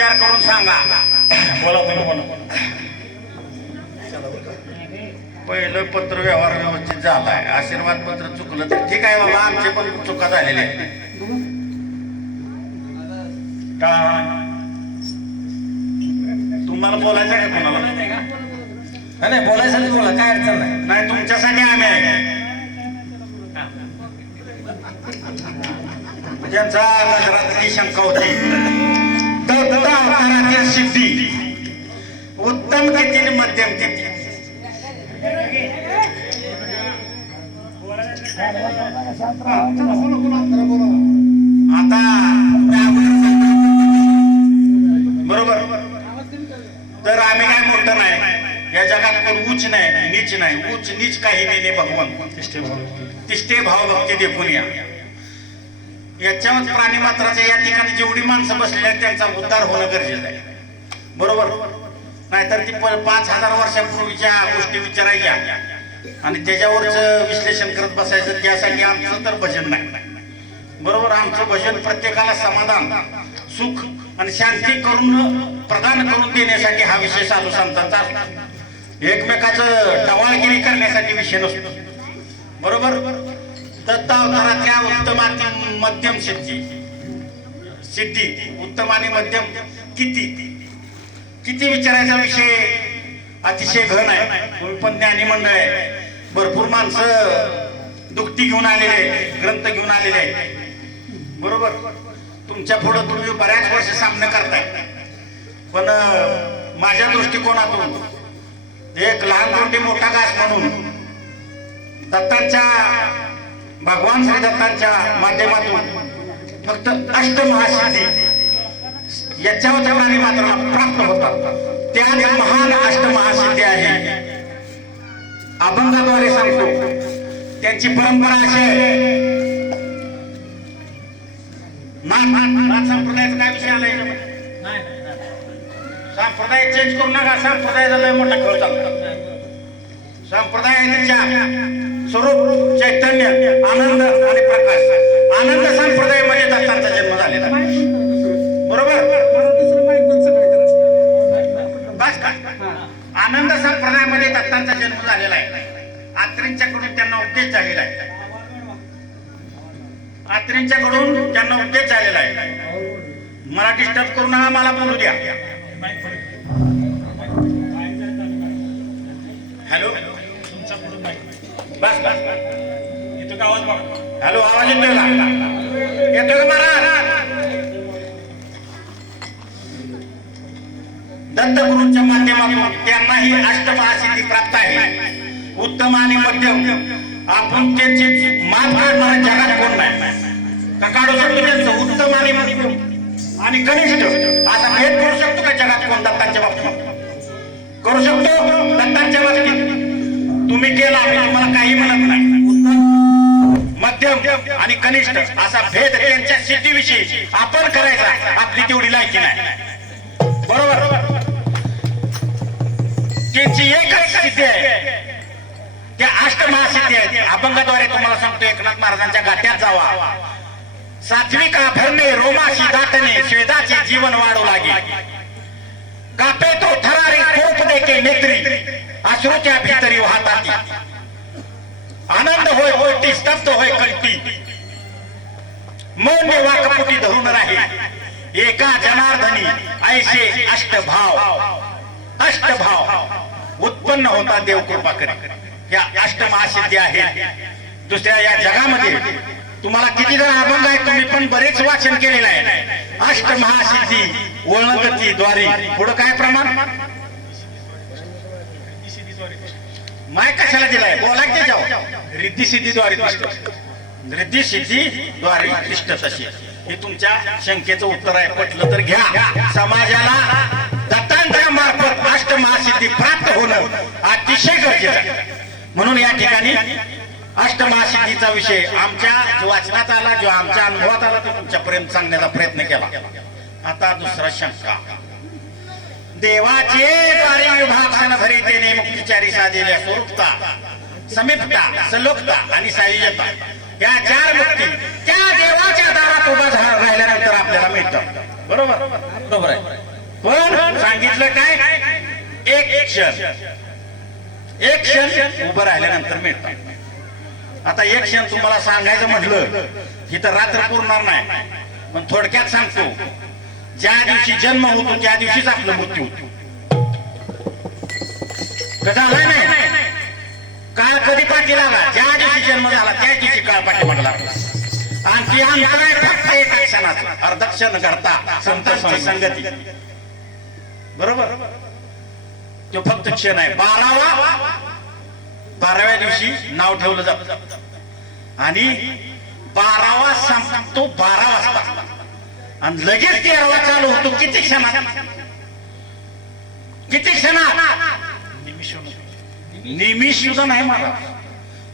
विचार करून सांगा. बोला तुम्ही बोला. पहिलं पत्र व्यवहार व्यवस्थित झालाय, आशीर्वाद पत्र चुकलं तर ठीक आहे बाबा, आमचे पण चुका झालेल्या आहेत. का तुम्हाला बोलायचं आहे का कोणाला? नाही बोलायसाठी बोला, काय अडचण नाही. नाही, तुमच्यासाठी आम्ही आहे. ज्यांचा नजरातली शंका होती, दत्त अवतारातील सिद्धी, उत्तम किती मध्यम किती. आता बरोबर, तर आम्ही काय मोठं नाही या जगात, पण उच्च नाही नीच नाही, उच्च नीच काही नेले भगवान. तिष्ठे भाव भक्ती देखून या. याच्यावर प्राणी मात्राचे या ठिकाणी जेवढी माणसं बसलेली आहेत त्यांचा उद्धार होणं गरजेचं आहे. बरोबर, नाहीतर ती 5000 वर्षापूर्वीच्या गोष्टी विचारायच्या आणि त्याच्यावरच विश्लेषण करत बसायचं. त्यासाठी आमचं तर भजन नाही. बरोबर, आमचं भजन प्रत्येकाला समाधान, सुख आणि शांती करून प्रदान करून देण्यासाठी हा विषय साधू संतांचा, एकमेकाचं टवाळगिरी करण्यासाठी विषय नसतो. बरोबर, दत्त अवतारातल्या उत्तम आणि मध्यम सिद्धी, उत्तम आणि मध्यम किती विचारायचा विषय अतिशय घन आहे. तुम्ही पण ज्ञानी मंडळ आहे, भरपूर माणसं दुःखती घेऊन आलेले आहेत, ग्रंथ घेऊन आलेले आहेत. बरोबर, तुमच्या पुढे तुम्ही बऱ्याच वर्ष सामना करताय, पण माझ्या दृष्टिकोनातून एक लहान मोठी मोठा घास म्हणून दत्तांच्या, भगवान श्री दत्तांच्या माध्यमातून फक्त अष्टमहासिद्धी याच्यावर प्राणी मात्र प्राप्त होतात. त्या महान अष्टमहासिद्धी आहे, अभंगाद्वारे सांगतो. त्यांची परंपरा अशी आहे. नाथ संप्रदायाचा काय विषय आलाय? संप्रदाय चेंज करू नका. संप्रदाय झालाय मोठा खेळ चालतो. संप्रदाय आहे त्याच्या स्वरूप चैतन्य, आनंद आणि प्रकाश. आनंद संप्रदायामध्ये दत्तांचा जन्म झालेला. बरोबर, बस का? आनंद संप्रदायामध्ये दत्तांचा जन्म झालेला आहे. आत्रेंच्याकडून त्यांना उपदेश झालेला आहे. आत्रेंच्याकडून त्यांना उपदेश झालेला आहे. मला डिस्टर्ब करू नका, मला बोलू द्या. हॅलो, बस बस, इथं आवाज बघा. हॅलो, आवाज येतोय का? येतोय का महाराज? दत्तगुरूंच्या माध्यमातून त्यांनाही अष्टमहासिद्धी प्राप्त आहे, उत्तम आणि मध्यम. आपण त्यांची मात काढणारा जगात कोण नाही का? काढू शकतो त्यांचं उत्तम आणि मध्यम आणि कनिष्ठ असा भेद करू शकतो का जगात कोण? दत्तांच्या बाबतीत करू शकतो. दत्तांच्या बाबतीत तुम्ही केला, मी तुम्हाला काही म्हणत नाही. मध्यम आणि कनिष्ठ असा भेद त्यांच्या सिद्धीविषयी आपण करायचा, आपली तेवढी लायकी नाही. बरोबर, त्यांची एकच सिद्धी आहे, त्या अष्टमहासिद्धी आहेत. अभंगाद्वारे तुम्हाला सांगतो. एकनाथ महाराजांच्या गाठ्यात जावा. सात्विक आभरणे रोमाशी दाटणे, स्वेदाचे जीवन वाढू लागे. कापे तो थरारी कोप देके नेत्री, अश्रूच्या भीतरी वाहताती. आनंद होय होय स्तब्ध होय कंठी, मौन वाकपुटी धरून राही. एका जनार्दनी ऐसे अष्टभाव उत्पन्न होता देव कृपा करे. या अष्टमहासिद्धी आहेत. दुसऱ्या या जगामध्ये तुम्हाला किती जण अभंग आहेत, तुम्ही पण बरेच वाचन केलेलं आहे. अष्टमहासिद्धी वळणगती द्वारी. पुढं काय प्रमाण? माय कशाला दिलाय? बोला की जाऊ. रिद्धी सिद्धीद्वारे रिद्धी सिद्धी द्वारे इष्ट तशी. हे तुमच्या शंकेचं उत्तर आहे. पटलं तर घ्या. समाजाला दत्तांच्या मार्फत अष्टमहासिद्धी प्राप्त होणं अतिशय गरजेचं आहे. म्हणून या ठिकाणी अष्टमहासिद्धीचा विषय आमच्या वाचनात आला, जो आमच्या अनुभवात आला, तो तुमच्यापर्यंत सांगण्याचा प्रयत्न केला. आता दुसरा शंका. देवाचे द्वारे विभाग सन भरितेने मुक्तिचारी साधिल्या स्वरूपता, समीपता, सलोकता आणि सायुज्यता या चार मुक्ती त्या देवाच्या दारात उभा राहिल्यानंतर आपल्याला मिळतात. मिळतात. बरोबर. बरोबर आहे. पण सांगितलं काय, एक क्षण उभं राहिल्यानंतर मिळतात. आता एक क्षण तुम्हाला सांगायचं म्हटलं की तर रात्र पुरणार नाही, पण थोडक्यात सांगतो. ज्या दिवशी जन्म होतो त्या दिवशीच आपलं मृत्यू होतो. झालं नाही, काळ कधी पाठी लागला, ज्या दिवशी जन्म झाला त्या दिवशी काळ पाठी लागला. आणि ती अंतर आहे फक्त एक क्षणाचं, अर्धक्षण करता संतांची संगती. बरोबर. तो फक्त क्षण आहे. 12व्या दिवशी नाव ठेवलं जातं आणि 12वा संपतो 12 वाजता आणि लगेच 13वा चालू होतो. किती क्षणात? निमिष सुद्धा नाही मला.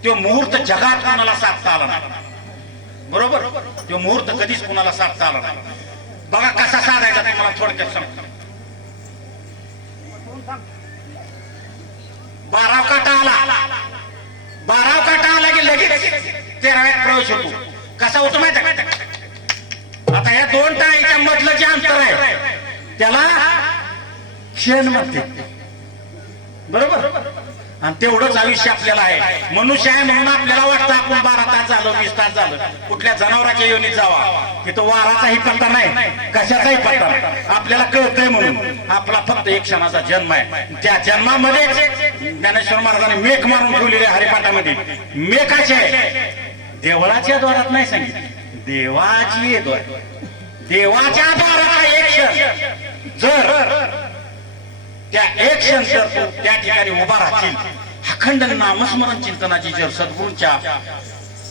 तो मुहूर्त जगात कोणाला साधता आला नाही. बरोबर. तो मुहूर्त कधीच कोणाला साधता आला नाही. बघा कसा साधायचा तुम्हाला थोडक्यात सांगतो. 12 काटा आला की लगेच 13व्यात प्रवेश होतो. कसा होतो माहिती आहे का? आता या दोन टाळीच्या मधलं जे अंतर आहे त्याला क्षण म्हणते. बरोबर. आणि तेवढंच आयुष्य आपल्याला आहे. मनुष्य आहे म्हणून आपल्याला वाटतं आपण 12 तास झालं, 20 तास झालं. कुठल्या जनावराच्या योनीत जावा, तिथं वाराचाही पत्ता नाही, कशाचाही पत्ता नाही. आपल्याला कळतंय म्हणून आपला फक्त एक क्षणाचा जन्म आहे. त्या जन्मामध्ये ज्ञानेश्वर महाराजांनी मेख मारून ठेवलेले हरिपाठामध्ये. मेखाचे आहे देवळाच्या द्वारात नाही सांगितलं, देवाची द्वार. देवाच्या द्वाराचा एक क्षण जर त्या एक क्षण जर तू त्या ठिकाणी उभा राहशील, अखंड नामस्मरण चिंतनाची जर सद्गुरूंच्या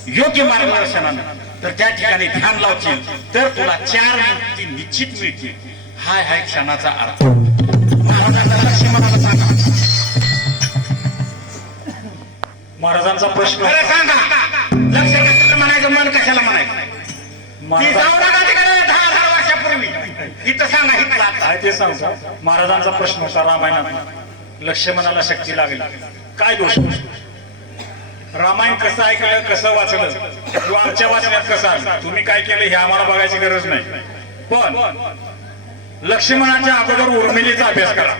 योग्य मार्गदर्शनानं तर त्या ठिकाणी ध्यान लावशील तर तुला 4 मुक्ती निश्चित मिळतील. हा ह्या क्षणाचा अर्थ. महाराजांचा प्रश्न सांगा, लक्ष म्हणायचं, मन कशाला म्हणायचं? ती जाऊ नका तिकडे 10,000 वर्षापूर्वी. इथं सांगा, इथला काय ते सांगतो. महाराजांचा प्रश्न होता रामायणात, लक्ष्मणाला शक्ती लागली, काय दोष? रामायण कसं ऐकलं, कसं वाचलं किंवा आमच्या वाचण्यात कसं आलं, तुम्ही काय केलं हे आम्हाला बघायची गरज नाही. पण लक्ष्मणाच्या अगोदर उर्मिलेचा अभ्यास करा,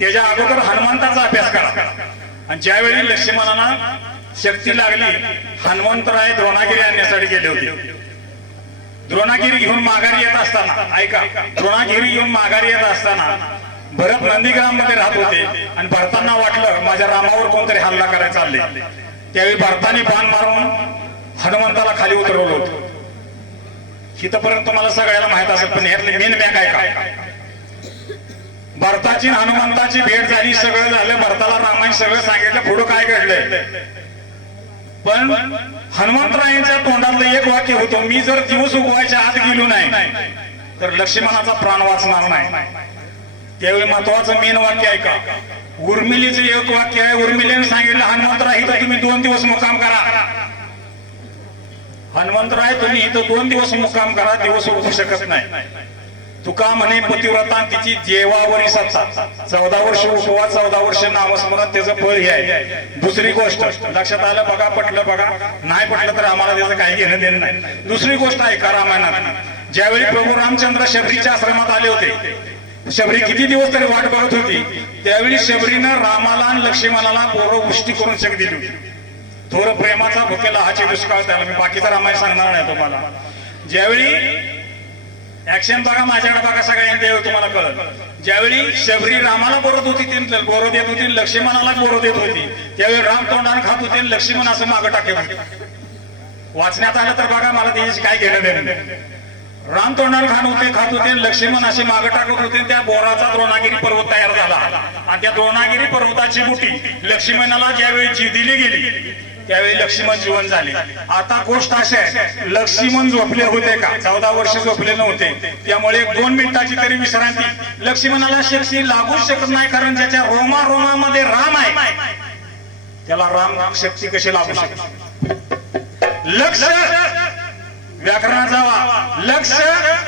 त्याच्या अगोदर हनुमंताचा अभ्यास करा. आणि ज्यावेळी लक्ष्मणाला शक्ती लागली, हनुमंतराय द्रोणागिरी आणण्यासाठी गेले होते. द्रोणागिरी घेऊन माघारी येत असताना, ऐका, द्रोणागिरी घेऊन माघारी येत असताना भरत नंदीग्राम मध्ये राहत होते आणि भरतांना वाटलं माझ्या रामावर कोणतरी हल्ला करायला चालले. त्यावेळी भरतांनी बाण मारून हनुमंताला खाली उतरवलं होतं. इथपर्यंत तुम्हाला सगळ्याला माहित असेल, पण यातली मेन बॅग आहे का? भरताची हनुमंताची भेट झाली, सगळं झालं, भरताला रामायण सगळं सांगितलं, पुढं काय घडलंय. पण हनुमंतरायांच्या तोंडातलं एक वाक्य होतं, मी जर दिवस उगवायच्या आत गेलो नाही तर लक्ष्मणाचा प्राण वाचणार नाही. त्यावेळी महत्वाचं मेन वाक्य आहे का, उर्मिलेचं एक वाक्य आहे. उर्मिलेने सांगितलं हनुमंतराय इथं तुम्ही 2 दिवस मुक्काम करा. हनुमंतराय तुम्ही इथं 2 दिवस मुक्काम करा, दिवस उगवू शकत नाही. तुका म्हणे पतिव्रता तिची जेवावरी सत्ता. 14 वर्ष उपवास, 14 वर्ष नामस्मरण, त्याचं फळ हे आहे. दुसरी गोष्ट लक्षात आलं बघा, पटलं बघा, नाही पटलं तर आम्हाला त्याचं काही घेणं देणं नाही. दुसरी गोष्ट आहे का, रामायणात ज्यावेळी प्रभू रामचंद्र शबरीच्या आश्रमात आले होते, शबरी किती दिवस तरी वाट बघत होती, त्यावेळी शबरीनं रामाला आणि लक्ष्मणाला बोरं उष्टी करून शक दिली होती. थोडं प्रेमाचा भुकेला हाची दुष्काळ त्याला. मी बाकीचा रामायण सांगणार नाही तुम्हाला. ज्यावेळी ऍक्शन बघा, माझ्याकडे बघा, सगळ्यांनी त्यावेळी तुम्हाला कळत. ज्यावेळी शबरी रामाला बोरत होती, ते बोरं देत होती, लक्ष्मणाला बोरं देत होती, त्यावेळी राम तोंडाने खात होते, लक्ष्मण असं मागं टाकेल. वाचण्यात आलं तर बघा, मला त्याची काय घेणं देणं. राम तोंडाने खात होते, लक्ष्मण असे मागं टाकत होते. त्या बोराचा द्रोणागिरी पर्वत तयार झाला आणि त्या द्रोणागिरी पर्वताची बुटी लक्ष्मणाला ज्यावेळी जी दिली गेली त्यावेळी लक्ष्मण जीवन झाले. आता गोष्ट अशी आहे, लक्ष्मण झोपले होते का? 14 वर्ष झोपले नव्हते. त्यामुळे 2 मिनिटाची तरी विश्रांती लक्ष्मणाला शक्ती लागूच शकत नाही, कारण ज्याच्या रोमा रोमामध्ये राम आहे त्याला राम शक्ती कशी लागू शकते? लक्ष व्याकरणात जावा, लक्ष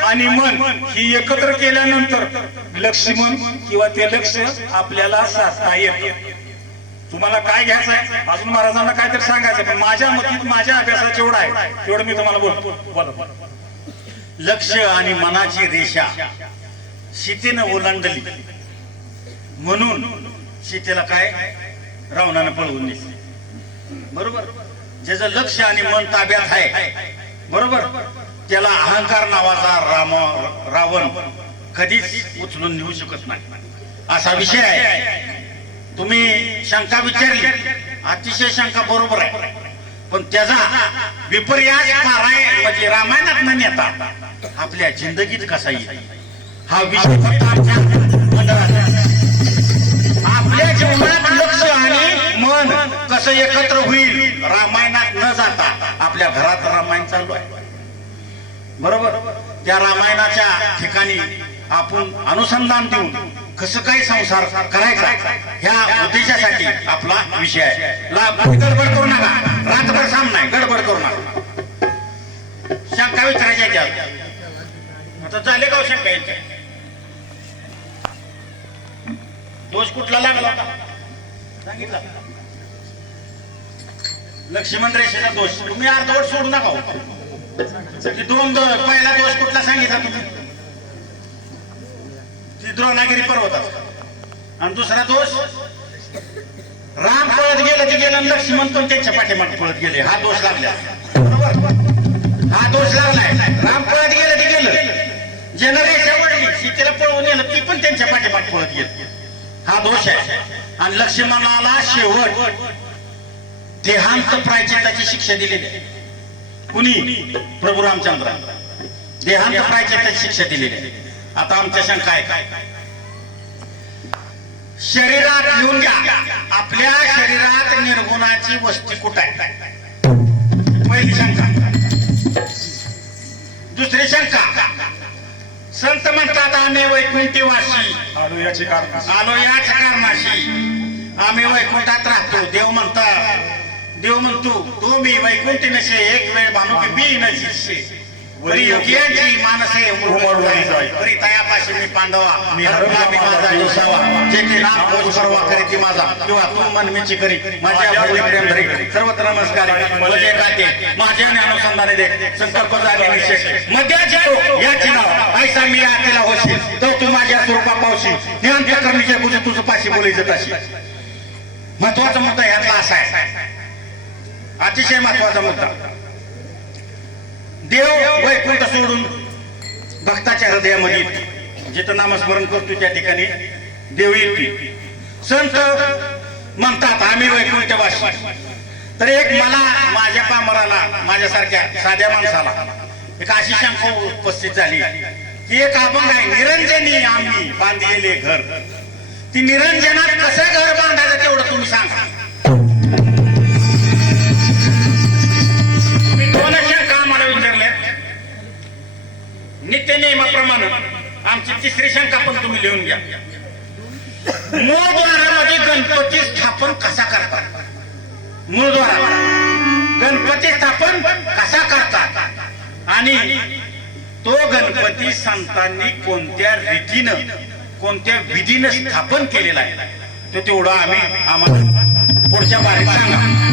आणि मन ही एकत्र केल्यानंतर लक्ष्मण किंवा ते लक्ष आपल्याला साधता येतं. तुम्हाला काय घ्यायचं आहे, अजून महाराजांना काहीतरी सांगायचं, पण माझ्या मतीत माझ्या अभ्यासात जेवढं आहे तेवढं मी तुम्हाला बोलतो. लक्ष आणि मनाची रेषा सीतेनं ओलांडली म्हणून सीतेला काय रावणानं पळवून नेली. बरोबर. ज्याचं लक्ष आणि मन ताब्यात आहे, बरोबर, त्याला अहंकार नावाचा रावण कधीच उचलून नेऊ शकत नाही. असा विषय आहे. तुम्ही शंका विचारली, अतिशय शंका बरोबर आहे, पण त्याचा विपर्यास म्हणजे रामायणात न नेता आपल्या जिंदगीत कसा येईल हा विषय फक्त आमच्या मंडळात. आपल्या जीवनात लक्ष आणि मन कसं एकत्र होईल रामायणात न जाता आपल्या घरात रामायण चालू आहे. बरोबर. त्या रामायणाच्या ठिकाणी आपण अनुसंधान देऊन कसं काय संसार करायचा ह्या उद्देशासाठी आपला विषय आहे. गडबड करू नका, रात्रभर सामना आहे, गडबड करू नका. शंका विचारायच्या त्या आता झाले का शंका यायच्या? दोष कुठला लागला होता सांगितलं? लक्ष्मण रेषेचा दोष तुम्ही अर्धवट सोडू नका हो. पहिला दोष कुठला सांगितला तुम्ही? द्रोणागिरी पर्वतात. आणि दुसरा दोष राम पळत गेलं ते गेलं, लक्ष्मण पण त्यांच्या पाठीमागे पळत गेले, हा दोष लागला. बरोबर. हा दोष लागलाय. राम पळत गेलं ते गेलं, ज्यानं रेषा वळली सीतेला पळवून नेलं ती पण त्यांच्या पाठीमागे पळत गेली, हा दोष आहे. आणि लक्ष्मणाला शेवट देहांत प्रायचित्ताची शिक्षा दिलेली आहे. कुणी? प्रभू रामचंद्र देहांत प्रायचित्ताची शिक्षा दिलेली आहे. आता आमच्या शंका आहे काय? शरीरात लिहून घ्या, आपल्या शरीरात निर्गुणाची वस्ती कुठं आहे? पहिली शंका. दुसरी शंका, संत म्हणतात आम्ही वैकुंठीवासी आलो याचे कारण आलो याच कारणाशी, आम्ही वैकुंठात राहतो. देव म्हणतो तो मी वैकुंठी नसे, एक वेळ भानुकी बी नसे, वरी योग्यांची मानसे उमरवली जाई, वरी तयापाशी मी पांडवा, मी हरवला मी माझा योसावा, जेथे नाम भोज परवा करी ती माझा, किंवा तू मन मीची करी माझ्या भोवली प्रेम धरी, सर्वत्र नमस्कारी मजे काते माझे अनुसंधाने दे, संकल्प झाले निश्चय मध्याची तो याची नाव ऐसा मी आकेला होशील, तो तू माझ्या स्वरूपा पावशी, ज्ञान चक्रमीचे बुजे तुझं पाशी बोलायचं ताशी. महत्वाचा मुद्दा यातला असा आहे, अतिशय महत्वाचा मुद्दा. देव वैकुंठ सोडून भक्ताच्या हृदयामध्ये जिथं नामस्मरण करतो त्या ठिकाणी देव येते. संत म्हणतात आम्ही वैकुंठवासी. तर एक मला माझ्या पामराला माझ्यासारख्या साध्या माणसाला एक अशी शंका उपस्थित झाली की एक अभंग आहे, निरंजनी आम्ही बांधलेले घर. ती निरंजनात कसं घर बांधायचं तेवढं तुम्ही सांगा. नित्य नियमाप्रमाणे आमची तिसरी शंका पण तुम्ही लिहून घ्या. मूळद्वारामध्ये गणपती स्थापन कसा करतात? मूळद्वारा गणपती स्थापन कसा करतात आणि तो गणपती संतांनी कोणत्या रीतीनं कोणत्या विधीनं स्थापन केलेला आहे ते तेवढं आम्हाला पुढच्या बारीत सांगा.